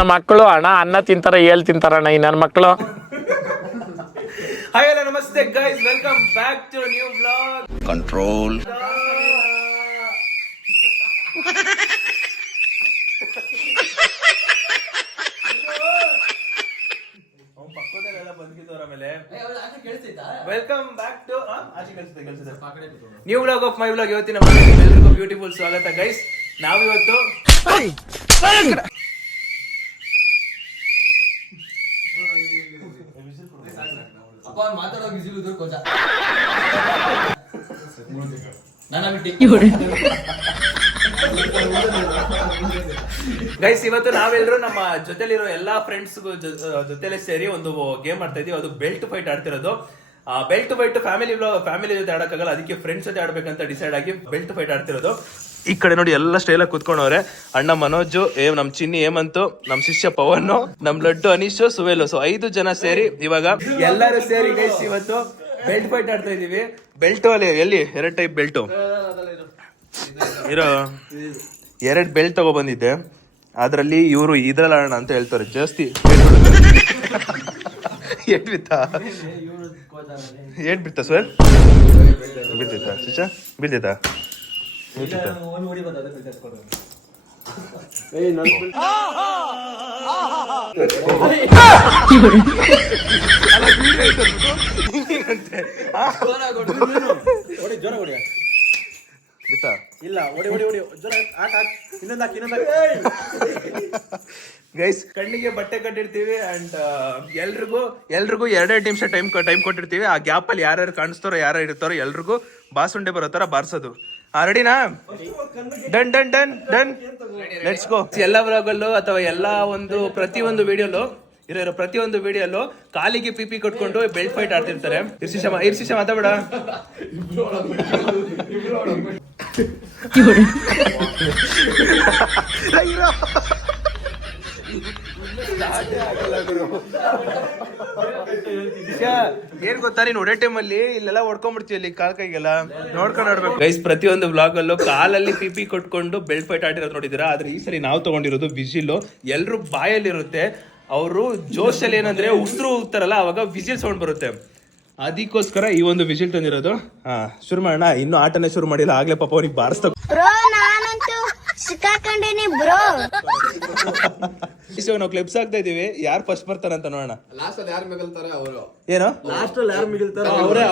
ನನ್ನ ಮಕ್ಕಳು ಅನ್ನ ತಿಂತಾರ ತಿಂತಾರಣ್ಣ ಈ ನನ್ನ ಮಕ್ಕಳು. ಹಾಯ್ ಹಲೋ ನಮಸ್ತೆ guys, welcome back to new vlog. Control. ಪಕ್ಕದಲ್ಲೆಲ್ಲ ಬಂದಿದ್ದವ್ರ ಮೇಲೆ welcome back to new vlog of my vlog. ಇವತ್ತಿನ ಎಲ್ರಿಗೂ ಬ್ಯೂಟಿಫುಲ್ ಸ್ವಾಗತ ಗೈಸ್. ನಾವಿವತ್ತು ಗೈಸ್ ಇವತ್ತು ನಾವೆಲ್ಲರೂ ನಮ್ಮ ಜೊತೆಲಿರೋ ಎಲ್ಲಾ ಫ್ರೆಂಡ್ಸ್ ಜೊತೆಲೆ ಸೇರಿ ಒಂದು ಗೇಮ್ ಆಡ್ತಾ ಇದೀವಿ. ಅದು ಬೆಲ್ಟ್ ಫೈಟ್ ಆಡ್ತಿರೋದು. ಬೆಲ್ಟ್ ಫೈಟ್ ಫ್ಯಾಮಿಲಿ ಜೊತೆ ಆಡಕ್ಕಾಗಲ್ಲ, ಅದಕ್ಕೆ ಫ್ರೆಂಡ್ಸ್ ಜೊತೆ ಆಡ್ಬೇಕಂತ ಡಿಸೈಡ್ ಆಗಿ ಬೆಲ್ಟ್ ಫೈಟ್ ಆಡ್ತಿರೋದು. ಈ ಕಡೆ ನೋಡಿ ಎಲ್ಲ ಸ್ಟೈಲ್ ಆಗಿ ಕುತ್ಕೊಂಡವ್ರೆ. ಅಣ್ಣ ಮನೋಜು, ನಮ್ ಚಿನ್ನಿ ಹೇಮಂತು, ನಮ್ ಶಿಷ್ಯ ಪವನ್, ನಮ್ ಲಡ್ಡು ಅನೀಶ್, ಸುವೇಲು. ಸೊ 5 ಜನ ಸೇರಿ ಇವಾಗ ಎಲ್ಲರೂ ಸೇರಿ ಗೈಸ್ ಇವತ್ತು ಬೆಲ್ಟ್ ಫೈಟ್ ಆಡ್ತಾ ಇದೀವಿ. ಬೆಲ್ಟ್ ಅಲ್ಲಿ ಎಲ್ಲಿ 2 ಟೈಪ್ ಬೆಲ್ಟ್ ಇರೋ 2 ಬೆಲ್ಟ್ ತಗೋ ಬಂದಿದ್ದೆ. ಅದ್ರಲ್ಲಿ ಇವರು ಇದ್ರಲ್ಲಿ ಆಡೋಣ ಅಂತ ಹೇಳ್ತಾರೆ. ಜಾಸ್ತಿ ಏಟ್ ಬಿತ್ತಾ ಸರ್? ಬಿದ್ದಿತ್ತಾ ಶಿಷ್ಯ? ಬಿದ್ದಿತ್ತಾ? ಗೈಸ್ ಕಣ್ಣಿಗೆ ಬಟ್ಟೆ ಕಟ್ಟಿರ್ತೀವಿ ಅಂಡ್ ಎಲ್ರಿಗೂ 2 ನಿಮಿಷ ಟೈಮ್ ಕೊಟ್ಟಿರ್ತೀವಿ. ಆ ಗ್ಯಾಪ್ ಅಲ್ಲಿ ಯಾರ್ಯಾರು ಕಾಣಿಸ್ತಾರೋ ಯಾರು ಇರ್ತಾರೋ ಎಲ್ರಿಗೂ ಬಾಸುಂಡೆ ಬರೋ ತರ ಬಾರ್ಸೋದು. ರೆಡಿನಾ? Done done done done, let's go. ಎಲ್ಲ ವ್ಲಾಗಲ್ಲೂ ಅಥವಾ ಎಲ್ಲಾ ಪ್ರತಿಯೊಂದು ವಿಡಿಯೋಲ್ಲೂ ಕಾಲಿಗೆ ಪಿಪಿ ಕಟ್ಕೊಂಡು ಬೆಲ್ಟ್ ಫೈಟ್ ಆಡ್ತಿರ್ತಾರೆ. ಇರ್ಶಿಶ ಮಾತಾಡ. ಏನ್ ಗೊತ್ತಾ, ನೀನ್ ಒಡೆ ಟೈಮ್ ಅಲ್ಲಿ ಇಲ್ಲೆಲ್ಲ ಹೊಡ್ಕೊಂಡ್ಬಿಡ್ತೀವಿ, ಇಲ್ಲಿ ಕಾಲ್ ಕೈಗೆಲ್ಲ ನೋಡ್ಕೊಂಡು ಆಡ್ಬೇಕು. ಗೈಸ್ ಪ್ರತಿಯೊಂದು ವ್ಲಾಗ್ ಅಲ್ಲೂ ಕಾಲಲ್ಲಿ ಪಿಪಿ ಕೊಟ್ಕೊಂಡು ಬೆಲ್ಟ್ ಫೈಟ್ ಆಡಿರೋದು ನೋಡಿದಿರಾ. ಆದ್ರೆ ಈ ಸರಿ ನಾವು ತಗೊಂಡಿರೋದು ವಿಜಿಲ್. ಎಲ್ರು ಬಾಯಲ್ಲಿರುತ್ತೆ. ಅವರು ಜೋಶಲ್ಲಿ ಏನಂದ್ರೆ ಉಸಿರು ಹೋಗ್ತಾರಲ್ಲ, ಅವಾಗ ವಿಜಿಲ್ ಸೌಂಡ್ ಬರುತ್ತೆ. ಅದಕ್ಕೋಸ್ಕರ ಈ ಒಂದು ವಿಜಿಲ್ ತಂದಿರೋದು. ಶುರು ಮಾಡೋಣ. ಇನ್ನು ಆಟನೇ ಶುರು ಮಾಡಿಲ್ಲ, ಆಗ್ಲೇ ಪಾಪ ಅವ್ರಿಗೆ ಬಾರಿಸ್ತಾ ನಾವು ಕ್ಲಿಪ್ಸ್ ಆಗ್ತಾ ಇದೀವಿ. ಯಾರು ಫಸ್ಟ್ ಬರ್ತಾರ ಅಂತ ನೋಡೋಣ. ಏನು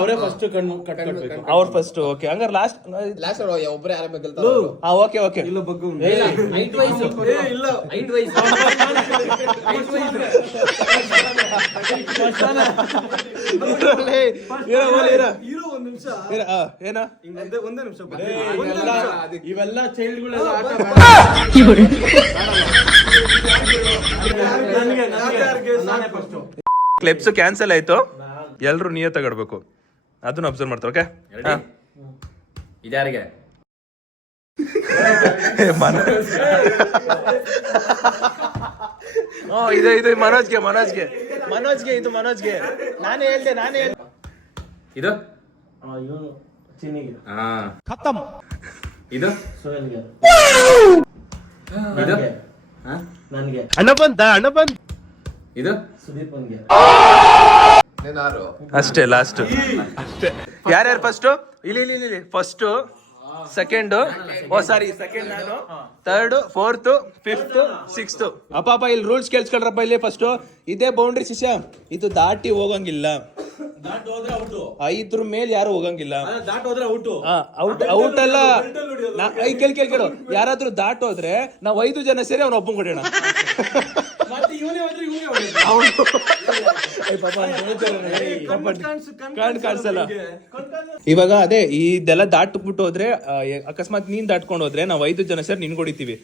ಅವರೇ ಫಸ್ಟ್ ಅವ್ರು ಫಸ್ಟ್. ಓಕೆ, ಹಂಗಾರೆ ಲಾಸ್ಟ್ ಒಬ್ಬರೇ ಯಾರು ಮಿಗಲ್ತಾರೆ. Okay okay. ಇವೆಲ್ಲ ಚೈಲ್ಡ್ಗಳೆಲ್ಲ ಕ್ಲಿಪ್ಸ್ ಕ್ಯಾನ್ಸಲ್ ಆಯ್ತು. ಎಲ್ರು ನೀಯೇ ತಗೊಡ್ಬೇಕು, ಅದನ್ನ ಅಬ್ಸರ್ವ್ ಮಾಡ್ತಾರೆ. ಓಕೆ, ಇದ್ಯಾರಿಗೆ ಇದು ಮನೋಜ್ಗೆ ಇದು ಮನೋಜ್ಗೆ. ನಾನೇ ಹೇಳ್ದೆ ಇದು ಚಿನ್ನಿಗೆ ಖತಮ್. ಇದು ಸುವೇಲ್ಗೆ. ಇದು ನನಗೆ ಅಣ್ಣ ಬಂದ. ಇದು ಸುದೀಪನ್ಗೆ. ಅಷ್ಟೇ ಲಾಸ್ಟ್. ಯಾರ್ಯಾರು ಫಸ್ಟ್? ಇಲ್ಲಿ ಫಸ್ಟ್, ಸೆಕೆಂಡ್, ಸೆಕೆಂಡ್ ನಾನು, ಥರ್ಡ್, ಫೋರ್ತ್, ಫಿಫ್ತ್, ಸಿಕ್ಸ್ತ್. ಅಪ್ಪ ಇಲ್ಲಿ ರೂಲ್ಸ್ ಕೇಳಿಸ್ಕೊಳ್ರಪ್ಪ. ಇಲ್ಲಿ ಫಸ್ಟ್ ಇದೇ ಬೌಂಡ್ರಿ ಶಿಷ್ಯ, ಇದು ದಾಟಿ ಹೋಗಂಗಿಲ್ಲ. 5 ಮೇಲೆ ಯಾರು ಹೋಗಂಗಿಲ್ಲ. ಔಟ್ ಅಲ್ಲ. ಕೇಳು, ಯಾರಾದ್ರೂ ದಾಟೋದ್ರೆ ನಾವು 5 ಜನ ಸೇರಿ ಅವ್ನ ಒಬ್ಬನ್ ಕೊಡೋಣ. ಕಾಣಿಸಲ್ಲ. ಇವಾಗ ಅದೇ ಇದೆಲ್ಲ ದಾಟ್ಬಿಟ್ಟು ಹೋದ್ರೆ, ಅಕಸ್ಮಾತ್ ನೀನ್ ದಾಟ್ಕೊಂಡು ಹೋದ್ರೆ ನಾವು 5 ಜನ ಸೇರಿ ನಿನ್ ಹೊಡಿತೀವಿ.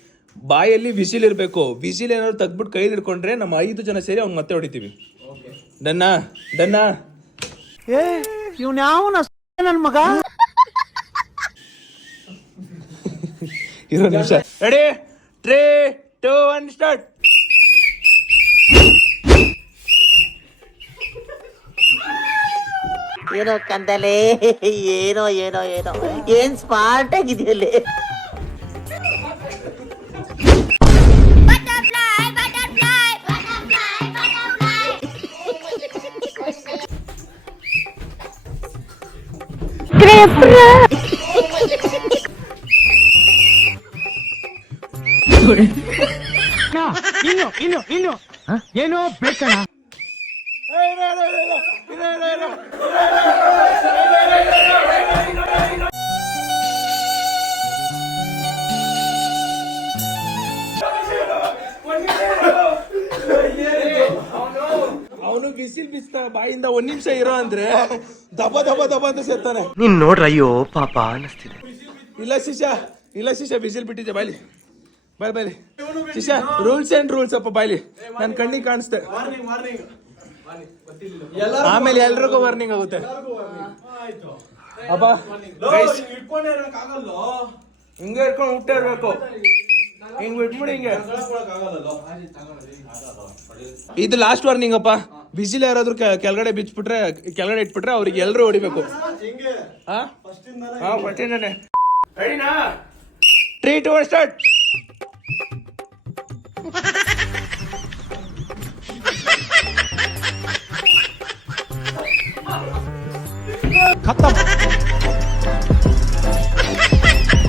ಬಾಯಲ್ಲಿ ವಿಸಿಲ್ ಇರ್ಬೇಕು. ವಿಸಿಲ್ ಏನಾದ್ರು ತೆಗ್ದ್ಬಿಟ್ಟು ಕೈಲಿ ಹಿಡ್ಕೊಂಡ್ರೆ ನಮ್ಮ 5 ಜನ ಸೇರಿ ಅವ್ನ್ ಮತ್ತೆ ಹೊಡಿತೀವಿ. ಡನ್ನ ಇವ್ನ ಯಾವ ನನ್ ಮಗ. ಇರೋ ನಿಮಿಷ. Ready, 3, 2, 1 start. ಏನೋ ಕಂದಲೆ, ಏನೋ ಏನೋ ಏನೋ ಏನ್ ಸ್ಮಾರ್ಟ್ ಆಗಿದೆಯಲ್ಲೇ. ಏನೋ ಬೇಕಣ. ಅವನು ಬಿಸಿಲ್ ಬಿಸ್ತ ಬಾಯಿಂದ ಒಂದ್ ನಿಮಿಷ ಇರೋ ಅಂದ್ರೆ ದಬ ದಬ ದಬ ಅಂತ ಸೇರ್ತಾನೆ. ನೀನ್ ನೋಡ್ರ ಅಯ್ಯೋ ಪಾಪ ಅನಿಸ್ತಿದೆ. ಇಲ್ಲ ಶಿಷ್ಯ ಬಿಸಿಲ್ ಬಿಟ್ಟಿದ್ದೆ ಬಾಯ್ಲಿ ಬಾಯ್ಲಿ ಶಿಷ್ಯ. ರೂಲ್ಸ್ ಅಂಡ್ ರೂಲ್ಸ್ ಅಪ್ಪ ಬಾಯ್ಲಿ. ನನ್ ಕಣ್ಣಿಗೆ ಕಾಣಿಸ್ತೆ. ಆಮೇಲೆ ಎಲ್ರಿಗೂ ವಾರ್ನಿಂಗ್ ಆಗುತ್ತೆ. ಅಪ್ಪ ಹಿಂಗೆ ಇಟ್ಕೊಂಡು ಊಟ ಇರ್ಬೇಕು. ಹಿಂಗ್ ಬಿಟ್ಬಿಡಿ ಹಿಂಗೆ. ಇದು ಲಾಸ್ಟ್ ವಾರ್ನಿಂಗ್ ಅಪ್ಪ. ಬಿಸಿಲು ಯಾರಾದ್ರೂ ಕೆಳಗಡೆ ಬಿಚ್ಬಿಟ್ರೆ ಕೆಳಗಡೆ ಇಟ್ಬಿಟ್ರೆ ಅವ್ರಿಗೆ ಎಲ್ರು ಹೊಡಿಬೇಕು. ರೆಡಿನಾ? 3, 2, 1 ಸ್ಟಾರ್ಟ್. ಖತಮ್.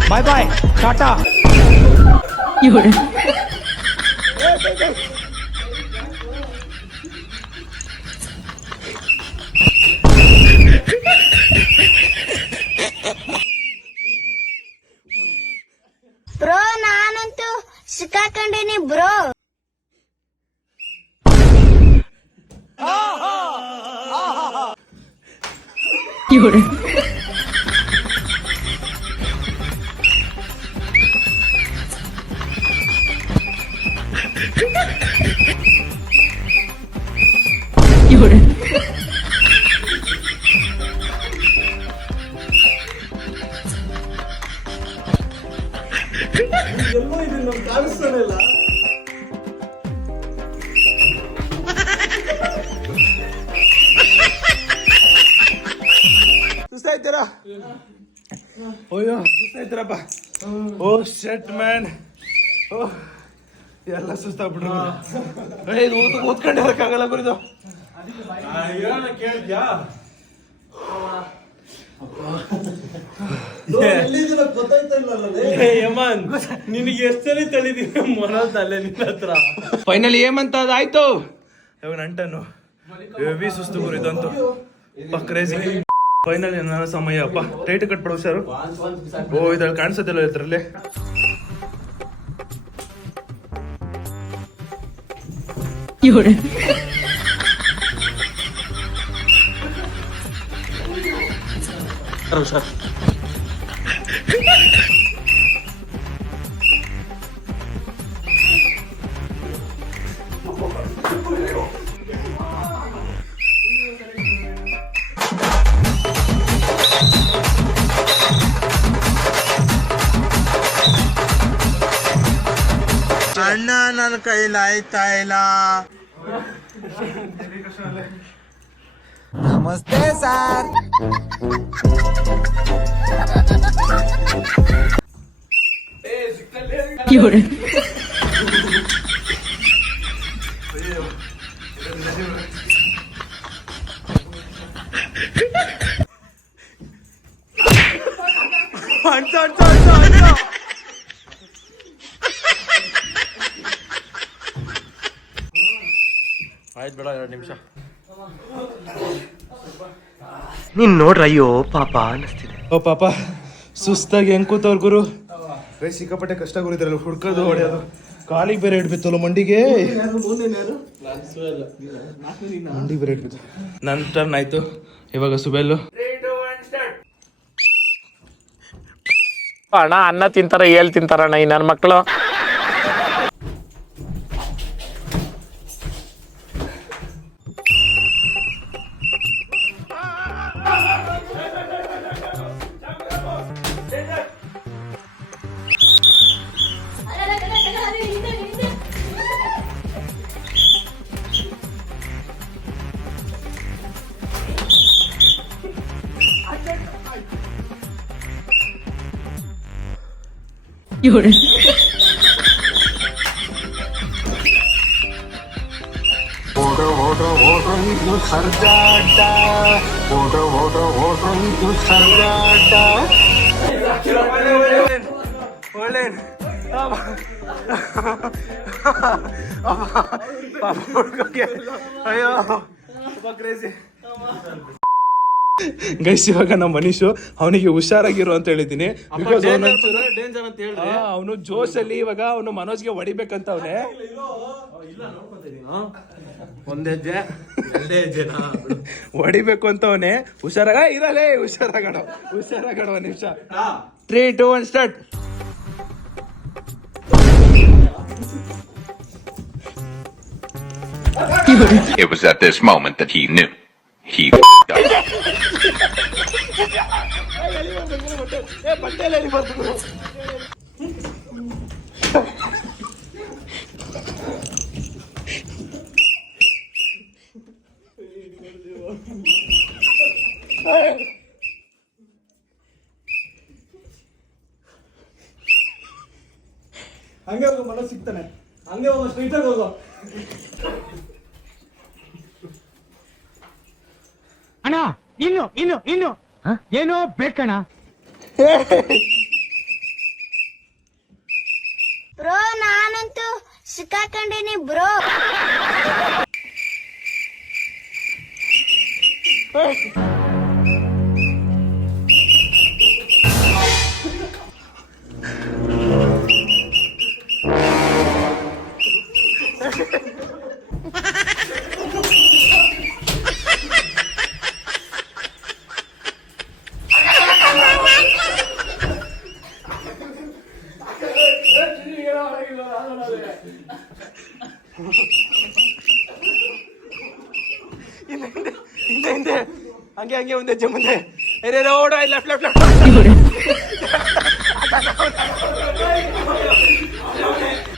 ಬಾಯ್ ಬಾಯ್, ಟಾಟಾ. ಬ್ರೋ ನಾನಂತೂ ಸಿಕ್ಕಾಕೊಂಡಿನಿ ಬ್ರೋ. ಸುಸ್ತಾಯ್ತೀರಾ? ಅಯ್ಯೋ ಸುಸ್ತಾಯ್ತೀರಪ್ಪ. ಓ ಶೆಟ್ ಮ್ಯಾನ್. ಓ ಎಲ್ಲ ಸುಸ್ತಾಗ್ಬಿಟ್ರು. ಇದು ಓದ್ಕೊಂಡಿರಕ್ಕಾಗಲ್ಲ ಗುರಿದು. ಕೇಳಿದ್ಯಾ? ನಿನಗೆ ಎಷ್ಟಲ್ಲಿ ತಳಿದೀವಿ ಮನೋಜ್ ಅಲ್ಲೇ ನಿನ್ನ ಹತ್ರ. ಫೈನಲಿ ಏಮಂತ ಅದಾಯ್ತು. ಇವಾಗ ನಂಟನ್ನು ಹೆವಿ ಸುಸ್ತು ಗುರಿದಂತು ಕ್ರೇಜಿ. ಫೈನಲಿ ನನ್ನ ಸಮಯ ಅಪ್ಪ. Tight ಕಟ್ಬಿಡೋ sir. ಓ ಇದ್ರಲ್ಲಿ ಕಾಣಿಸೋದಿಲ್ಲ ಇದ್ರಲ್ಲಿ. ಸರ್ ಅಣ್ಣ ನನ್ನ ಕೈಲಿ ಆಯ್ತಾ ಇಲ್ಲ. ನಮಸ್ತೆ ಸರ್. ಆಯ್ತು ಬೇಡ 2 ನಿಮಿಷ. ನೀನ್ ನೋಡ್ರ ಅಯ್ಯೋ ಪಾಪ ಅನಿಸ್ತಿದೆ. ಓ ಪಾಪ ಸುಸ್ತಾಗಿ ಹೆಂಗ್ ಕೂತವ್ರ ಗುರು. ಸಿಕ್ಕಾಪಟ್ಟೆ ಕಷ್ಟ ಗುರಿದ್ರಲ್ಲ ಹುಡ್ಕೋದು ಹೊಡೆಯೋದು. ಕಾಲಿಗೆ ಬೇರೆ ಇಡ್ಬಿತ್ತಲ್ಲ ಮಂಡಿಗೆ. ಮಂಡಿ ಬೇರೆ ಇಡ್ಬಿತ್ತು. ನನ್ನ ಟರ್ನ್ ಆಯ್ತು. ಇವಾಗ ಸುಬೆಲ್ಲು. ಅಣ್ಣ ಅನ್ನ ತಿಂತಾರ ಹೇಳ್ ತಿಂತಾರಣ್ಣ ಈ ನನ್ನ ಮಕ್ಕಳು. ಓಡೋ ಸರ್ಜಾಟ ಒಳ್ಳೆ ಅಯ್ಯೋ ಕ್ರೇಜಿ ಗೈಸ್. ಇವಾಗ ನಮ್ಮ ಮನೀಶು ಅವನಿಗೆ ಹುಷಾರಾಗಿರು ಅಂತ ಹೇಳಿದ್ದೀನಿ. ಡೇಂಜರ್ ಅಂತ ಹೇಳಿ ಅವನು ಜೋಶಲ್ಲಿ ಇವಾಗ ಅವನು ಮನೋಜ್ಗೆ ಹೊಡಿಬೇಕಂತ ಅವನೇ. ಒಂದೆಜ್ಜೆ ಎರಡೇ ಹೆಜ್ಜೆನ ಹೊಡಿಬೇಕು ಅಂತ ಅವನೇ. ಇರಲೇ ಹುಷಾರಾಗಣ ಒಂದ್ ನಿಮಿಷ. 3, 2, 1 start. It was at this moment that he knew. He f***ed up. ಹಂಗೆ ಹೋಗೋ ಮನಸ್ಸು ಸಿಗ್ತಾನೆ. ಹಂಗೆ ಹೋಗೋ ಸ್ಟ್ರೈಟಾಗಿ ಹೋಗೋ. ಅಣ್ಣ ಇನ್ನು ಏನೋ ಬೇಕಣ್ಣ. ಬ್ರೋ ನಾನಂತೂ ಸಿಕ್ಕಾಕೊಂಡಿನಿ ಬ್ರೋ. ಹಿಂದೆ ಹಂಗೆ ಒಂದೇ ಮುಂದೆ. ಓಡ ಲೆಫ್ಟ್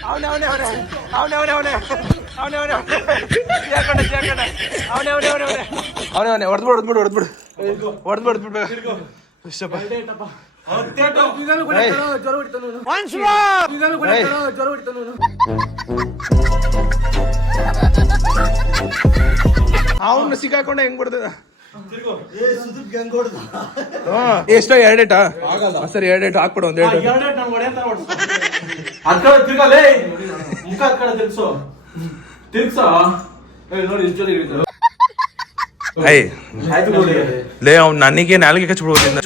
ಅವನೇ ಹೊಡೆದ್ಬಿಡು. ಅವನು ಸಿಕ್ಕಾಕೊಂಡ ಹೆಂಗ್ ಬಿಡ್ತದ. ಎಷ್ಟೋ 2 ಏಟಾ ಸರಿ 2 ಏಟು ಹಾಕ್ಬಿಡು. ಒಂದ್ 2 ತಿರ್ಗಲೇ ಮುಖ ಕಡೆ ತಿರ್ಗ್ಸೋ ನೋಡಿ ಇಷ್ಟು ಜೋರಿಗೆ ಲೇ ಅವ್ನು ನನಗೆ ನಾಲ್ಗೆ ಕಚ್ಬಿಡುವುದಿಲ್ಲ.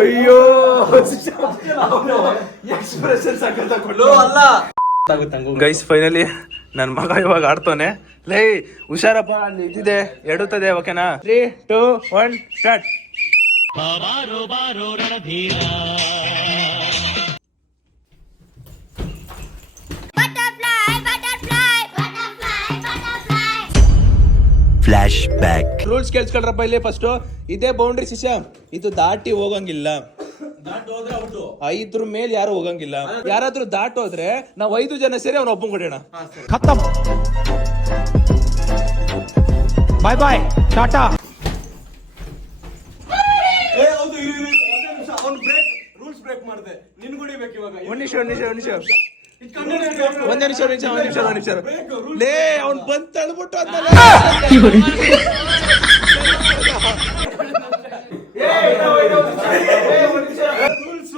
ಅಯ್ಯೋ ಎಕ್ಸ್ಪ್ರೆಷನ್ ಗೈಸ್, ಫೈನಲಿ ನನ್ ಮಗ ಇವಾಗ ಆಡ್ತಾನೆ. ಲೇ ಹುಷಾರಪ್ಪ, ಅಲ್ಲಿ ಇದಿದೆ ಎಡುತ್ತದೆ. ಓಕೆನಾ? 3, 2, 1 ಸ್ಟಾರ್ಟ್. Flash back. ರೂಲ್ಸ್ ಕೇಳಿಸ್ಕೊಳ್ರಪ್ಪ. ಇಲ್ಲಿ ಫಸ್ಟ್ ಇದೇ ಬೌಂಡ್ರಿ ಶಿಷ್ಯ, ಇದು ದಾಟಿ ಹೋಗಂಗಿಲ್ಲ. 5 ಮೇಲೆ ಯಾರು ಹೋಗಂಗಿಲ್ಲ. ಯಾರಾದ್ರೂ ದಾಟೋದ್ರೆ ನಾವು 5 ಜನ ಸೇರಿ ಅವ್ನ ಒಬ್ಬನ್ ಕೊಡೋಣ. ಖತಮ್. ಬಾಯ್ ಟಾಟಾ. ರೂಲ್ಸ್ ಬ್ರೇಕ್ ಮಾಡಿದೆ. ನಿನ್ಗೆ ಹೊಡಿಬೇಕು ಇವಾಗ. ಒಂದ್ ನಿಮಿಷ ಲೇ ಅವ್ನ್ ಬಂದ್ ತಳ್ಬಿಟ್ಟು ಅಂತಲ್ಲ.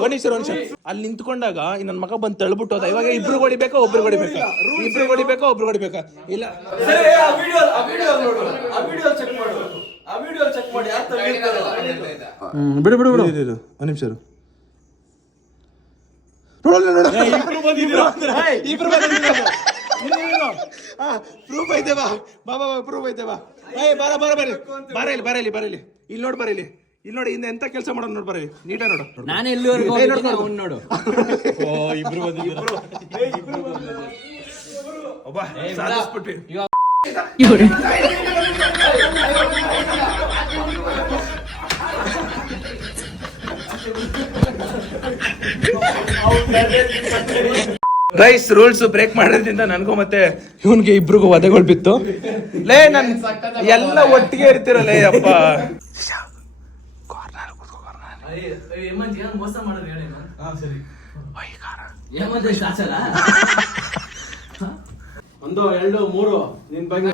ಒಂದ್ ನಿಮಿಷ ಅಲ್ಲಿ ನಿಂತ್ಕೊಂಡಾಗ ನನ್ ಮಗ ಬಂದ್ ತಳ್ಬಿಟ್ಟು ಹೋದ. ಇವಾಗ ಇಬ್ರು ಹೊಡಿಬೇಕಾ ಒಬ್ರು ಹೊಡಿಬೇಕಾ? ಇಲ್ಲ ಬಿಡು ಒಂದ್ ನಿಮಿಷ. ಪ್ರೂಫ್ ಐತೆ ಬಾ. ಪ್ರೂಫ್ ಐತೆ ಬಾ. ಬರಲಿ ಇಲ್ಲಿ ನೋಡ್. ಬರಲಿ ಇಲ್ಲಿ ನೋಡಿ. ಹಿಂದೆ ಎಂತ ಕೆಲಸ ಮಾಡೋದು ನೋಡ್. ಬರಲಿ ನೀಟ ನೋಡು. ನಾನು ಎಲ್ಲಿವರೆಗೂ ನೋಡು. ಸಾಧಿಸ್ಬಿಟ್ವಿ. ರೈಸ್ ರೂಲ್ಸ್ ಬ್ರೇಕ್ ಮಾಡೋದ್ರಿಂದ ನನ್ಗೂ ಮತ್ತೆ ಇವನ್ಗೆ ಇಬ್ರಿಗೂ ವಧೆಗಳು ಬಿತ್ತು. ಲೇ ನನ್ ಎಲ್ಲ ಒಟ್ಟಿಗೆ ಇರ್ತಿರಲ್ಲ ಅಪ್ಪ. ಕಾರ್ನರ್ ಮೋಸ ಮಾಡಿದ್ರೆ ಹೇಳಿ ಸರಿ ಆಚಲ್ಲ 1 2 3 ನಿನ್ ಬಗ್ಗೆ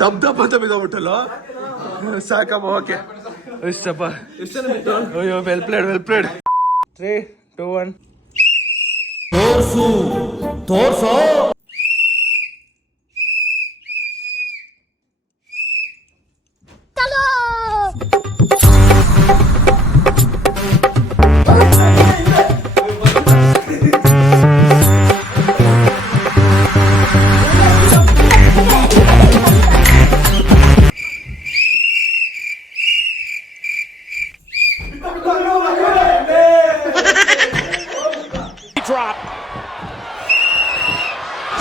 ದಬ್ ಅಂತ ಬಿದ್ದೋಗ್ಬಿಟ್ಟಲ್ಲ ಸಾಕಮ್ಮ ಓಕೆ ಇಷ್ಟಪ್ಪ ಅಯ್ಯೋ ವೆಲ್ ಪ್ಲೇಡ್ 3 2 1 ತೋರ್ಸು Drop.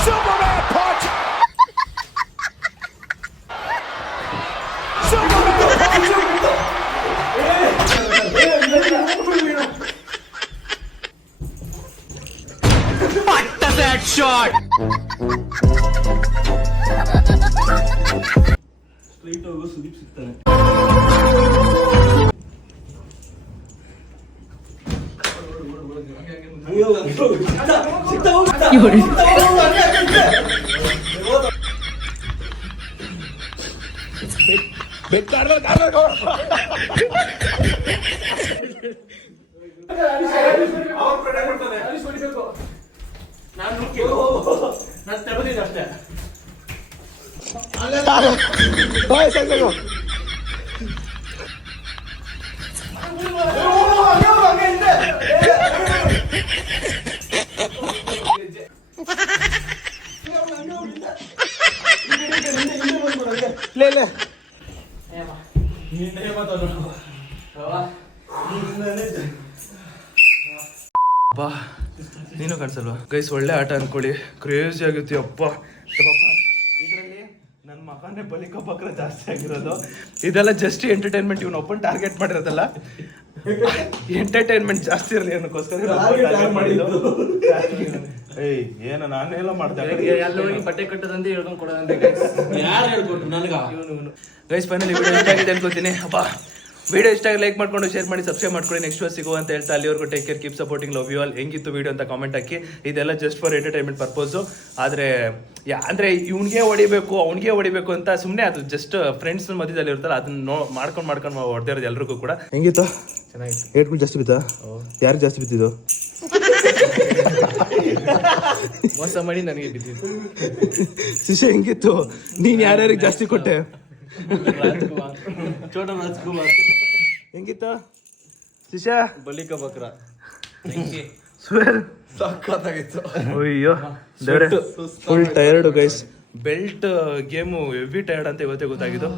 Superman punch. Superman punch. What does that shot? Straight ಹೋಗೋ ಸುದೀಪ್ ಸಿಗ್ತಾನೆ. ನಾನು ತಗೊಂಡಿದ್ದೆ ಅಷ್ಟೇ ಬಾ ನೀನು ಕಾಣಿಸಲ್ವಾ ಗೈಸ್ ಒಳ್ಳೆ ಆಟ ಅನ್ಕೊಳ್ಳಿ ಕ್ರೇಜಿ ಆಗುತ್ತೆ ಅಪ್ಪ ಇದರಲ್ಲಿ ನನ್ನ ಮಗನೇ ಬಲಿಕ ಬಕ್ರ ಜಾಸ್ತಿ ಆಗಿರೋದು ಇದೆಲ್ಲ ಜಸ್ಟ್ ಎಂಟರ್ಟೈನ್ಮೆಂಟ್ ಇವ್ನ ಒಪ್ಪನ್ ಟಾರ್ಗೆಟ್ ಮಾಡಿರೋದಲ್ಲ ಎಂಟರ್ಟೈನ್ಮೆಂಟ್ ಜಾಸ್ತಿ ಇರಲಿ ಅನ್ನೋಕ್ಕೋಸ್ಕರ ಏಯ್ ಏನೋ ನಾನೆಲ್ಲ ಮಾಡ್ದೆ ಬಟ್ಟೆ ಕಟ್ಟದಂತೆ ಹೇಳ್ಕೊಂಡು ಕೊಡೋದಂತೆ ಯಾರು ಹೇಳ್ಕೊಟ್ರು ನನಗ ಗೈಸ್ ಫೈನಲಿ ವಿಡಿಯೋ ಇಷ್ಟ ಆಗಿದೆ ಅನ್ಕೋತೀನಿ ಅಪ್ಪ ವಿಡಿಯೋ ಇಷ್ಟ ಆಗಿ ಲೈಕ್ ಮಾಡ್ಕೊಂಡು ಶೇರ್ ಮಾಡಿ ಸಬ್ಸ್ಕ್ರೈಬ್ ಮಾಡ್ಕೊಳ್ಳಿ ನೆಕ್ಸ್ಟ್ ವರ್ಷ ಸಿಗೋ ಅಂತ ಹೇಳ್ತಾ ಅಲ್ಲಿವರೆಗೂ take care keep supporting love you all ಹೆಂಗಿತ್ತು ವಿಡಿಯೋ ಅಂತ ಕಾಮೆಂಟ್ ಹಾಕಿ ಇದೆಲ್ಲ ಜಸ್ಟ್ ಫಾರ್ ಎಂಟರ್ಟೈನ್ಮೆಂಟ್ ಪರ್ಪೋಸು ಆದರೆ ಅಂದರೆ ಇವ್ನಿಗೆ ಹೊಡಿಬೇಕು ಅವ್ನಿಗೆ ಹೊಡಿಬೇಕು ಅಂತ ಸುಮ್ಮನೆ ಅದು ಜಸ್ಟ್ ಫ್ರೆಂಡ್ಸ್ ಮಧ್ಯದಲ್ಲಿ ಇರುತ್ತಲ್ಲ ಅದನ್ನ ಮಾಡ್ಕೊಂಡು ಹೊಡೆದಿರೋದು ಎಲ್ರಿಗೂ ಕೂಡ ಹೆಂಗಿತ್ತು ಚೆನ್ನಾಗಿತ್ತು ಏಟ್ಗಳು ಜಾಸ್ತಿ ಬಿತ್ತಾ ಯಾರು ಜಾಸ್ತಿ ಬಿತ್ತಿದ್ದು ಮೋಸ ಮಾಡಿ ನನಗೆ ಬಿದ್ದಿದ್ದು ಶಿಷ್ಯ ಹೆಂಗಿತ್ತು ನೀನ್ ಯಾರ್ಯಾರಿಗೆ ಜಾಸ್ತಿ ಕೊಟ್ಟೆ ಚೋಟ ರಾಜ್ಕುಮಾರ್ ಹೆಂಗಿತ್ತು ಶಿಷ್ಯ ಬಲಿಕ ಬಕ್ರ ಸ್ವೇರ್ ಸಕ್ಕತ್ತಾಗಿತ್ತು. ಅಯ್ಯೋ ದೇವ್ರೆ full tired guys belt game heavy tired ಅಂತ ಇವತ್ತೇ ಗೊತ್ತಾಗಿದ್ದು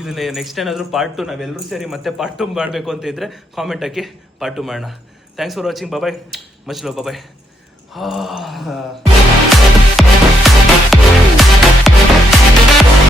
ಇದನ್ನ ನೆಕ್ಸ್ಟ್ ಏನಾದರೂ ಪಾರ್ಟ್ 2 ನಾವೆಲ್ಲರೂ ಸೇರಿ ಮತ್ತೆ ಪಾರ್ಟ್ 2 ಮಾಡಬೇಕು ಅಂತ ಇದ್ರೆ ಕಾಮೆಂಟ್ ಹಾಕಿ ಪಾರ್ಟ್ 2 ಮಾಡೋಣ. Thanks for watching. Bye much love bye.